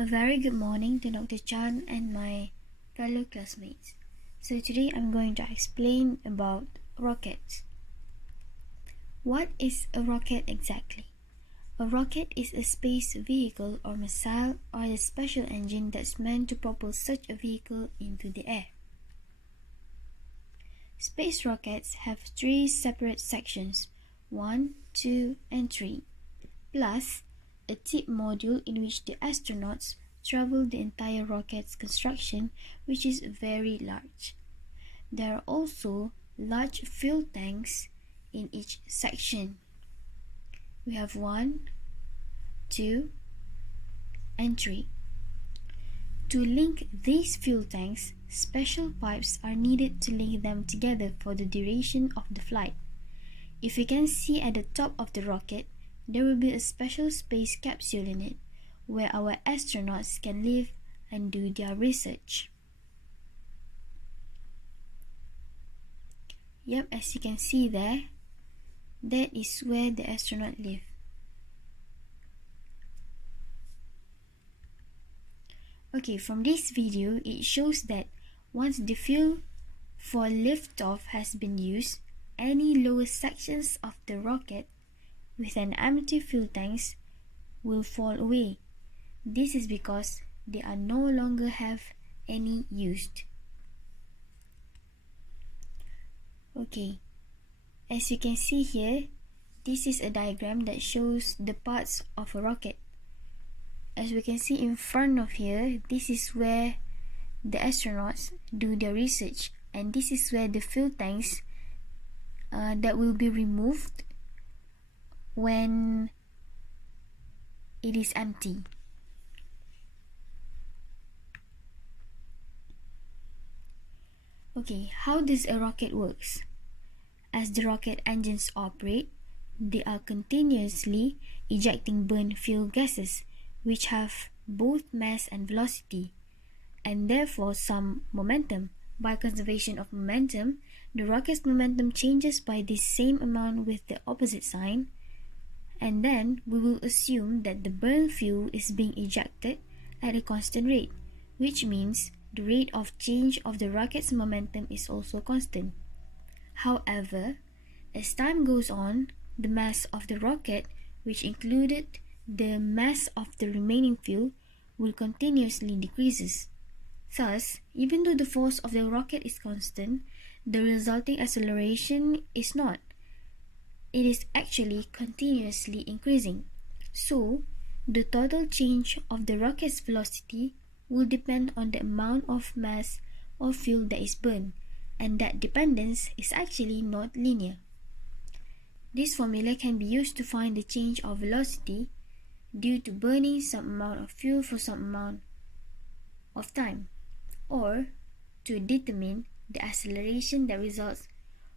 A very good morning to Dr. Chan and my fellow classmates. So today I'm going to explain about rockets. What is a rocket exactly? A rocket is a space vehicle or missile or a special engine that's meant to propel such a vehicle into the air. Space rockets have three separate sections, 1, 2, and 3, plus a tip module in which the astronauts travel the entire rocket's construction, which is very large. There are also large fuel tanks in each section. We have 1, 2, and 3. To link these fuel tanks, special pipes are needed to link them together for the duration of the flight. If you can see at the top of the rocket, there will be a special space capsule in it, where our astronauts can live and do their research. Yep, as you can see there, that is where the astronauts live. Okay, from this video, it shows that once the fuel for liftoff has been used, any lower sections of the rocket with an empty fuel tanks will fall away. This is because they are no longer have any used. Okay, as you can see here, this is a diagram that shows the parts of a rocket. As we can see in front of here, this is where the astronauts do their research, and this is where the fuel tanks that will be removed when it is empty. Okay, how does a rocket works? As the rocket engines operate, they are continuously ejecting burnt fuel gases, which have both mass and velocity, and therefore some momentum. By conservation of momentum, the rocket's momentum changes by the same amount with the opposite sign, and then we will assume that the burnt fuel is being ejected at a constant rate, which means the rate of change of the rocket's momentum is also constant. However, as time goes on, the mass of the rocket, which included the mass of the remaining fuel, will continuously decreases. Thus, even though the force of the rocket is constant, the resulting acceleration is not. It is actually continuously increasing. So, the total change of the rocket's velocity will depend on the amount of mass or fuel that is burned, and that dependence is actually not linear. This formula can be used to find the change of velocity due to burning some amount of fuel for some amount of time, or to determine the acceleration that results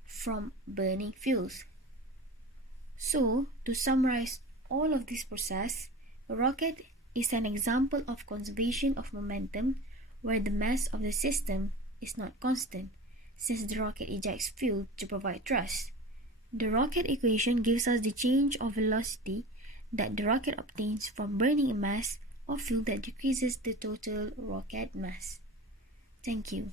from burning fuels. So, to summarize all of this process, a rocket is an example of conservation of momentum where the mass of the system is not constant, since the rocket ejects fuel to provide thrust. The rocket equation gives us the change of velocity that the rocket obtains from burning a mass of fuel that decreases the total rocket mass. Thank you.